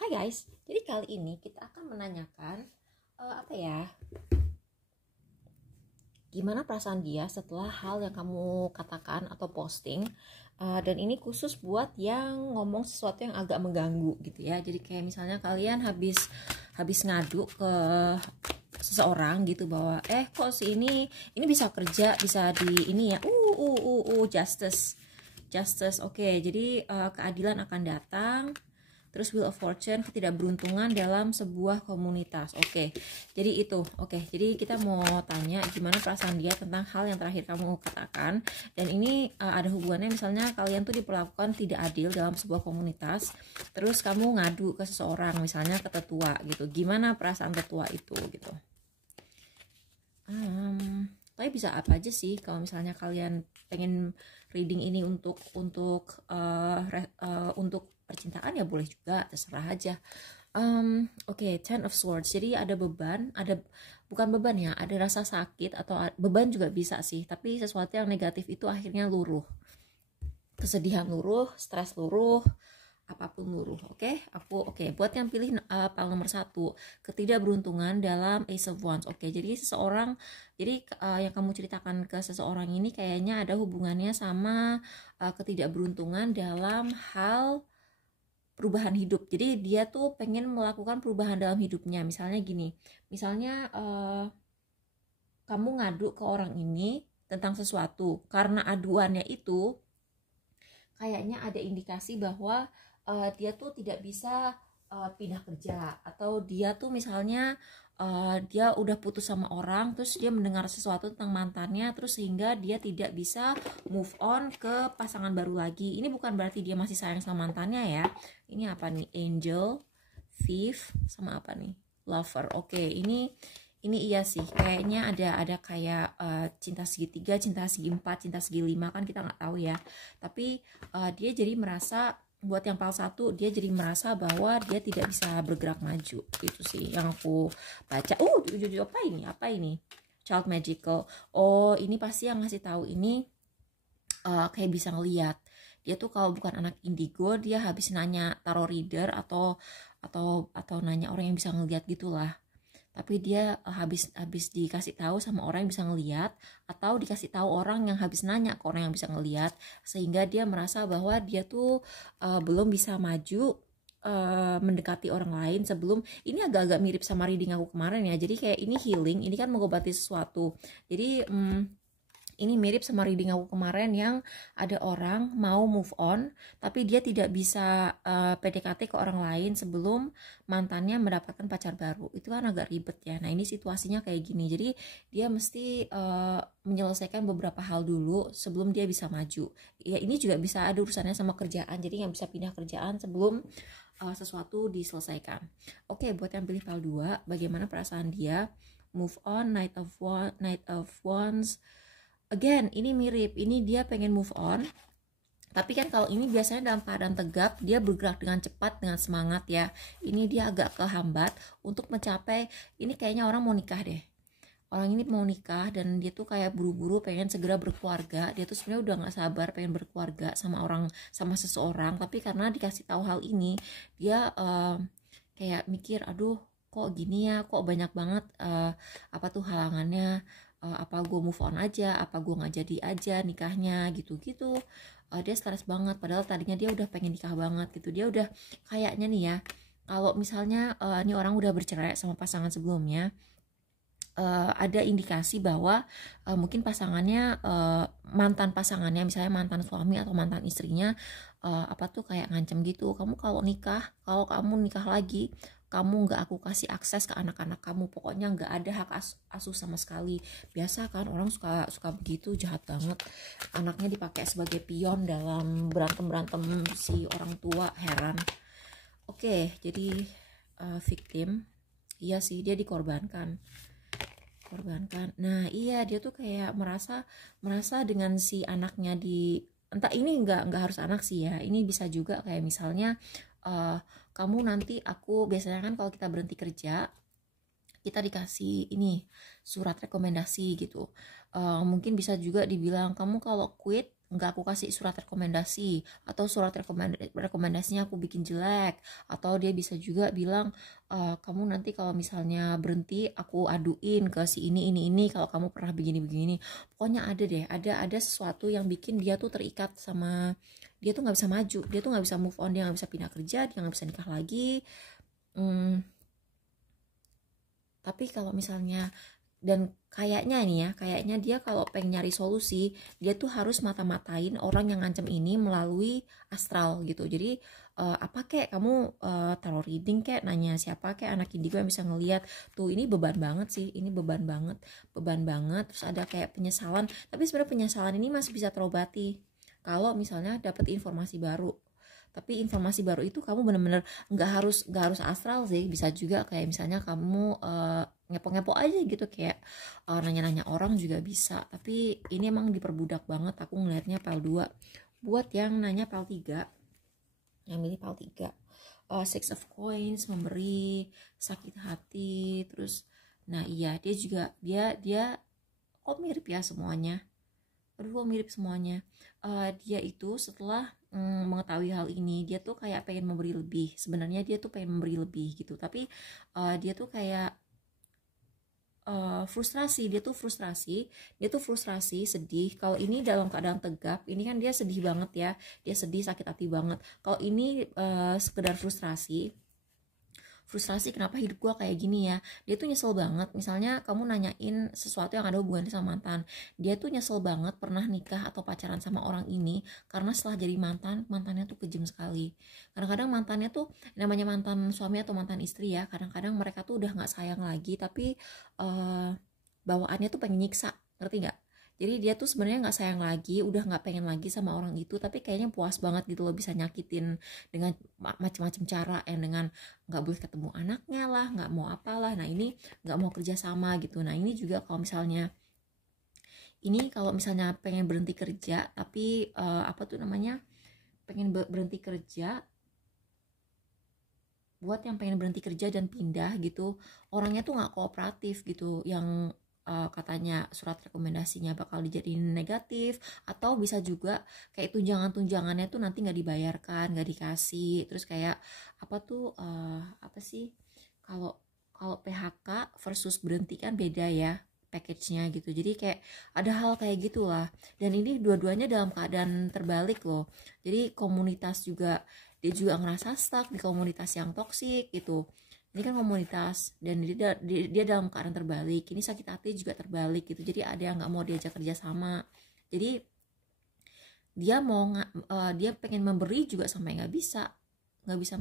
Hai guys, jadi kali ini kita akan menanyakan gimana perasaan dia setelah hal yang kamu katakan atau posting. Dan ini khusus buat yang ngomong sesuatu yang agak mengganggu gitu ya. Jadi kayak misalnya kalian habis ngadu ke seseorang gitu bahwa kok si ini bisa kerja, bisa di ini ya, justice. Oke, jadi keadilan akan datang. Terus Wheel of Fortune, ketidakberuntungan dalam sebuah komunitas. Oke, jadi itu. Oke, jadi kita mau tanya gimana perasaan dia tentang hal yang terakhir kamu katakan. Dan ini ada hubungannya, misalnya kalian tuh diperlakukan tidak adil dalam sebuah komunitas. Terus kamu ngadu ke seseorang, misalnya ke tetua gitu. Gimana perasaan tetua itu gitu. Tapi bisa apa aja sih kalau misalnya kalian pengen reading ini untuk percintaan ya boleh juga, terserah aja. Oke, Ten of Swords. Jadi ada beban, bukan beban ya, ada rasa sakit atau beban juga bisa sih, tapi sesuatu yang negatif itu akhirnya luruh. Kesedihan luruh, stres luruh, apapun luruh. Oke, buat yang pilih pile nomor 1, ketidakberuntungan dalam Ace of Wands. Oke, jadi yang kamu ceritakan ke seseorang ini kayaknya ada hubungannya sama ketidakberuntungan dalam hal perubahan hidup. Jadi dia tuh pengen melakukan perubahan dalam hidupnya. Misalnya gini, kamu ngadu ke orang ini tentang sesuatu. Karena aduannya itu kayaknya ada indikasi bahwa dia tuh tidak bisa pindah kerja, atau dia tuh misalnya dia udah putus sama orang, terus dia mendengar sesuatu tentang mantannya, terus sehingga dia tidak bisa move on ke pasangan baru lagi. Ini bukan berarti dia masih sayang sama mantannya ya. Ini apa nih? Angel, Thief, sama apa nih? Lover. Oke, ini iya sih, kayaknya ada kayak cinta segitiga, cinta segi 4, cinta segi 5, kan kita nggak tahu ya. Tapi dia jadi merasa, buat yang pal 1, dia jadi merasa bahwa dia tidak bisa bergerak maju. Itu sih yang aku baca. Apa ini? Child Magical. Oh, ini pasti yang ngasih tahu ini kayak bisa ngelihat. Dia tuh kalau bukan anak indigo, dia habis nanya tarot reader atau nanya orang yang bisa ngelihat gitulah. Tapi dia habis dikasih tahu sama orang yang bisa ngelihat, atau dikasih tahu orang yang habis nanya ke orang yang bisa ngelihat, sehingga dia merasa bahwa dia tuh belum bisa maju mendekati orang lain sebelum. Ini agak-agak mirip sama reading aku kemarin ya. Jadi kayak ini healing, ini kan mengobati sesuatu. Jadi ini mirip sama reading aku kemarin yang ada orang mau move on, tapi dia tidak bisa PDKT ke orang lain sebelum mantannya mendapatkan pacar baru. Itu kan agak ribet ya. Nah, ini situasinya kayak gini. Jadi dia mesti menyelesaikan beberapa hal dulu sebelum dia bisa maju. Ya, ini juga bisa ada urusannya sama kerjaan. Jadi yang bisa pindah kerjaan sebelum sesuatu diselesaikan. Oke, buat yang pilih file 2, bagaimana perasaan dia? Move on, Knight of Wands. Again, ini mirip. Ini dia pengen move on. Tapi kan kalau ini biasanya dalam keadaan tegap, dia bergerak dengan cepat, dengan semangat ya. Ini dia agak kehambat untuk mencapai, ini kayaknya orang mau nikah deh. Orang ini mau nikah dan dia tuh kayak buru-buru pengen segera berkeluarga. Dia tuh sebenarnya udah gak sabar pengen berkeluarga sama seseorang. Tapi karena dikasih tahu hal ini, dia kayak mikir, aduh kok gini ya, kok banyak banget halangannya. Apa gue move on aja, apa gue nggak jadi aja nikahnya gitu-gitu. Dia stres banget, padahal tadinya dia udah pengen nikah banget gitu. Dia udah kayaknya nih ya, kalau misalnya ini orang udah bercerai sama pasangan sebelumnya, ada indikasi bahwa mungkin pasangannya, mantan pasangannya, misalnya mantan suami atau mantan istrinya, kayak ngancem gitu, kamu kalau kamu nikah lagi, kamu nggak aku kasih akses ke anak-anak kamu, pokoknya nggak ada hak asuh sama sekali. Biasa kan orang suka begitu, jahat banget. Anaknya dipakai sebagai pion dalam berantem si orang tua, heran. Oke, jadi victim, iya sih, dia dikorbankan. Nah iya, dia tuh kayak merasa dengan si anaknya entah ini nggak harus anak sih ya, ini bisa juga kayak misalnya kamu nanti, biasanya kan kalau kita berhenti kerja kita dikasih ini surat rekomendasi gitu. Mungkin bisa juga dibilang, kamu kalau quit nggak aku kasih surat rekomendasi, atau surat rekomendasinya aku bikin jelek, atau dia bisa juga bilang kamu nanti kalau misalnya berhenti aku aduin ke si ini kalau kamu pernah begini. Pokoknya ada deh, ada sesuatu yang bikin dia tuh terikat sama, dia tuh nggak bisa maju, dia tuh nggak bisa move on, dia nggak bisa pindah kerja, dia nggak bisa nikah lagi. Tapi kalau misalnya, dan kayaknya dia kalau pengen nyari solusi, dia tuh harus mata-matain orang yang ngancem ini melalui astral gitu. Jadi apa kek kamu tarot reading kek, nanya siapa kek anak indigo yang bisa ngelihat tuh. Ini beban banget sih, ini beban banget. Terus ada kayak penyesalan, tapi sebenarnya penyesalan ini masih bisa terobati kalau misalnya dapat informasi baru. Tapi informasi baru itu kamu bener-bener nggak harus astral sih, bisa juga kayak misalnya kamu ngepo-ngepo aja gitu, kayak nanya-nanya orang juga bisa. Tapi ini emang diperbudak banget aku ngelihatnya PAL 2. Buat yang nanya PAL 3, yang milih PAL 3, Six of Coins, memberi, sakit hati, terus nah iya dia juga dia kok mirip ya semuanya. Kok mirip semuanya. Dia itu setelah mengetahui hal ini, dia tuh kayak pengen memberi lebih. Sebenarnya dia tuh pengen memberi lebih gitu, tapi dia tuh kayak frustrasi, dia tuh frustrasi, sedih. Kalau ini dalam keadaan tegap, ini kan dia sedih banget ya, dia sedih, sakit hati banget. Kalau ini sekedar frustrasi kenapa hidup gue kayak gini ya, dia tuh nyesel banget. Misalnya kamu nanyain sesuatu yang ada hubungannya sama mantan, dia tuh nyesel banget pernah nikah atau pacaran sama orang ini, karena setelah jadi mantannya tuh kejam sekali. Kadang-kadang mantannya tuh, namanya mantan suami atau mantan istri ya, kadang-kadang mereka tuh udah gak sayang lagi, tapi bawaannya tuh pengen nyiksa, ngerti gak? Jadi dia tuh sebenarnya nggak sayang lagi, udah nggak pengen lagi sama orang itu, tapi kayaknya puas banget gitu loh bisa nyakitin dengan macam-macam cara, yang dengan nggak boleh ketemu anaknya lah, nggak mau apalah. Nah ini nggak mau kerja sama gitu. Nah ini juga kalau misalnya pengen berhenti kerja, tapi pengen berhenti kerja, buat yang pengen berhenti kerja dan pindah gitu, orangnya tuh nggak kooperatif gitu, yang katanya surat rekomendasinya bakal dijadiin negatif, atau bisa juga kayak tunjangannya tuh nanti nggak dibayarkan, nggak dikasih. Terus kayak apa sih, kalau PHK versus berhenti kan beda ya package-nya gitu. Jadi kayak ada hal kayak gitulah, dan ini dua-duanya dalam keadaan terbalik loh. Jadi komunitas juga, dia juga ngerasa stuck di komunitas yang toksik gitu. Ini kan komunitas, dan dia dalam keadaan terbalik. Ini sakit hati juga terbalik gitu. Jadi ada yang nggak mau diajak kerja sama. Jadi dia dia pengen memberi juga sampai nggak bisa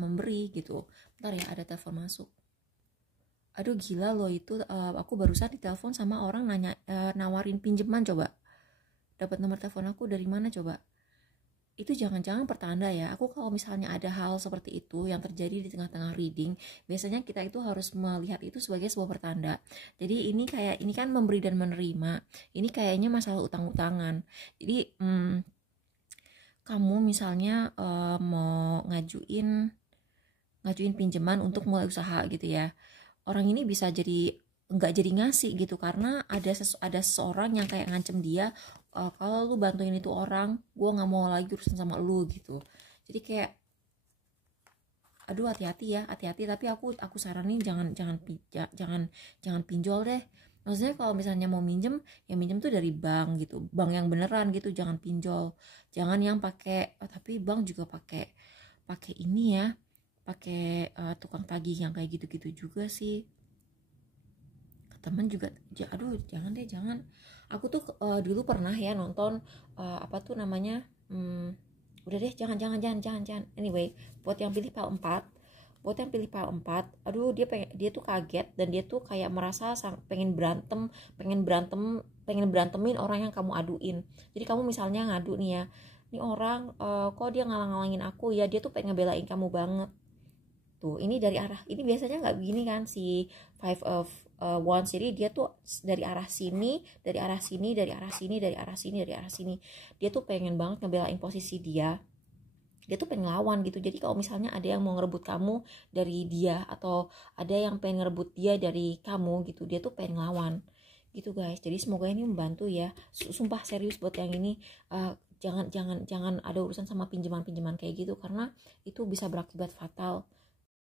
memberi gitu. Bentar ya, ada telepon masuk. Aduh gila loh itu, aku barusan ditelepon sama orang nawarin pinjaman. Coba dapat nomor telepon aku dari mana coba? Itu jangan-jangan pertanda ya. Aku kalau misalnya ada hal seperti itu yang terjadi di tengah-tengah reading, biasanya kita itu harus melihat itu sebagai sebuah pertanda. Jadi ini kan memberi dan menerima. Ini kayaknya masalah utang-utangan. Jadi kamu misalnya mau ngajuin pinjaman untuk mulai usaha gitu ya. Orang ini bisa jadi nggak jadi ngasih gitu, karena ada seseorang yang kayak ngancem dia, kalau lu bantuin itu orang, gue nggak mau lagi urusan sama lu gitu. Jadi kayak aduh hati-hati. Tapi aku saranin jangan pinjol deh. Maksudnya kalau misalnya mau minjem, ya minjem tuh dari bank gitu, bank yang beneran gitu, jangan pinjol. Jangan yang pakai tapi bank juga pakai ini ya, pakai tukang tagih yang kayak gitu-gitu juga sih. Temen juga aduh jangan. Aku tuh dulu pernah ya nonton udah deh, jangan. Anyway, buat yang pilih PAL 4, aduh dia tuh kaget, dan dia tuh kayak merasa pengen berantemin orang yang kamu aduin. Jadi kamu misalnya ngadu nih ya, ini orang kok dia ngalang-ngalangin aku ya, dia tuh pengen ngebelain kamu banget. Tuh, ini dari arah ini biasanya nggak begini kan si Five of Wands. Jadi dia tuh dari arah sini, dia tuh pengen banget ngebelain posisi dia tuh pengen ngelawan gitu. Jadi kalau misalnya ada yang mau ngerebut kamu dari dia, atau ada yang pengen ngerebut dia dari kamu gitu, dia tuh pengen ngelawan gitu guys. Jadi semoga ini membantu ya, sumpah serius buat yang ini. jangan ada urusan sama pinjaman kayak gitu, karena itu bisa berakibat fatal.